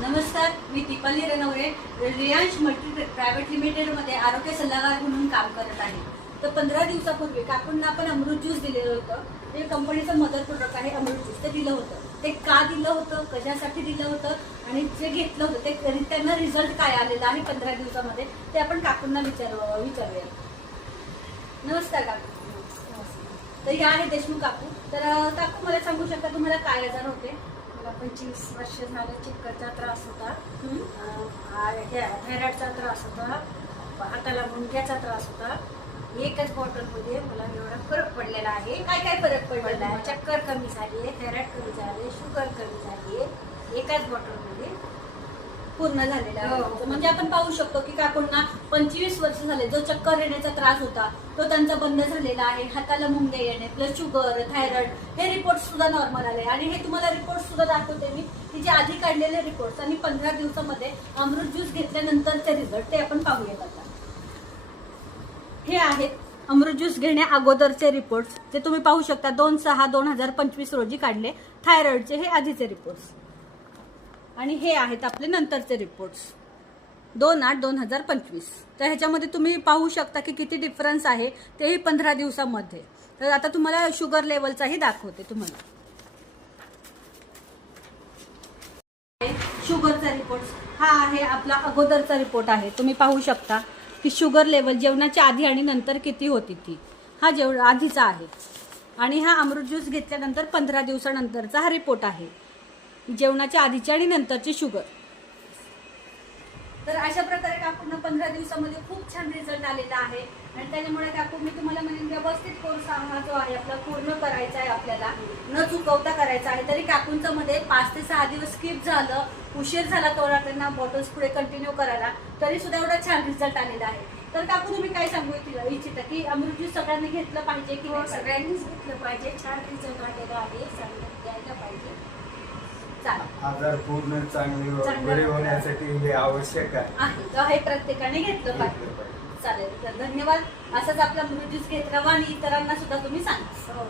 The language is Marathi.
नमस्कार मी दीपाली रेनवरे रियांश मल्टी प्रायव्हेट लिमिटेडमध्ये आरोग्य सल्लागार म्हणून काम करत आहे. तर पंधरा दिवसापूर्वी काकूंना आपण अमृत ज्यूस दिलेलं होतं. ते कंपनीचं मदर प्रोडक्ट आहे अमृत ज्यूस. ते दिलं होतं. ते का दिलं होतं? कशासाठी दिलं होतं? आणि जे घेतलं होतं ते त्यांना रिझल्ट काय आलेला आहे पंधरा दिवसामध्ये ते आपण काकूंना विचार विचारूया. नमस्कार काकू. तर हे आहे देशमुख काकू. तर काकू मला सांगू शकता तुम्हाला काय आजार होते? मला पंचवीस वर्ष झालं चिक्करचा त्रास होता. थायरॉइडचा त्रास होता. हाताला मुंग्याचा त्रास होता. एकच बॉटलमध्ये मला एवढा फरक पडलेला आहे. काय काय फरक पडलेला पडला आहे चक्कर कमी झाली आहे थायरॉइड कमी झाले शुगर कमी झाली आहे एकाच बॉटलमध्ये पूर्ण झालेला आहे. हो. म्हणजे आपण पाहू शकतो की काकूंना पंचवीस वर्ष झाले जो चक्कर येण्याचा त्रास होता तो त्यांचा बंद झालेला आहे. हाताला मुंगे येणे प्लस शुगर थायरॉइड हे रिपोर्ट सुद्धा नॉर्मल आले. आणि हे तुम्हाला रिपोर्ट सुद्धा दाखवते मी की जे आधी काढलेले रिपोर्ट आणि पंधरा दिवसामध्ये अमृत ज्यूस घेतल्यानंतरचे रिझल्ट ते आपण पाहूयात आता. हे आहेत अमृत ज्यूस घेण्या अगोदरचे रिपोर्ट्स जे तुम्ही पाहू शकता दोन सहा दोन हजार पंचवीस रोजी काढले थायरॉइडचे हे आधीचे रिपोर्ट्स आणि हे आहेत आपले नंतरचे रिपोर्ट्स दोन आठ दोन हजार पंचवीस. तर ह्याच्यामध्ये तुम्ही पाहू शकता की किती डिफरन्स आहे तेही पंधरा दिवसामध्ये. तर आता तुम्हाला शुगर लेवलचाही दाखवते तुम्हाला. शुगरचा रिपोर्ट हा आहे आपला अगोदरचा रिपोर्ट आहे. तुम्ही पाहू शकता की शुगर लेवल जेवणाच्या आधी आणि नंतर किती होती ती. हा जेव आधीचा आहे. आणि हा अमृत ज्यूस घेतल्यानंतर पंधरा दिवसानंतरचा हा रिपोर्ट आहे. जेवणाच्या आधीची आणि नंतरची शुगर. तर अशा प्रकारे काकूंना पंधरा दिवसामध्ये खूप छान रिझल्ट आलेला आहे. आणि त्याच्यामुळे काकू मी तुम्हाला म्हणेन व्यवस्थित कोर्स हा जो आहे आपला पूर्ण करायचा आहे आपल्याला. न चुकवता करायचा आहे. तरी काकूंचं मध्ये पाच ते सहा दिवस स्किप झालं उशीर झाला तेवढा त्यांना बॉटल्स पुढे कंटिन्यू करायला तरी सुद्धा एवढा छान रिझल्ट आलेला आहे. तर काकू तुम्ही काय सांगू इच्छिता इच्छिता की अमृत ज्यूस सगळ्यांनी घेतलं पाहिजे की हो, सगळ्यांनीच घेतलं पाहिजे. छान रिझल्ट आलेला आहे. सगळ्यांनी घ्यायला पाहिजे. आजार पूर्ण चांगले बरे. होण्यासाठी हे आवश्यक आहे. हे प्रत्येकाने घेतलं पाहिजे. चालेल. तर धन्यवाद. असंच आपला अमृत ज्यूस घेत राहा आणि इतरांना सुद्धा तुम्ही सांगा. हो.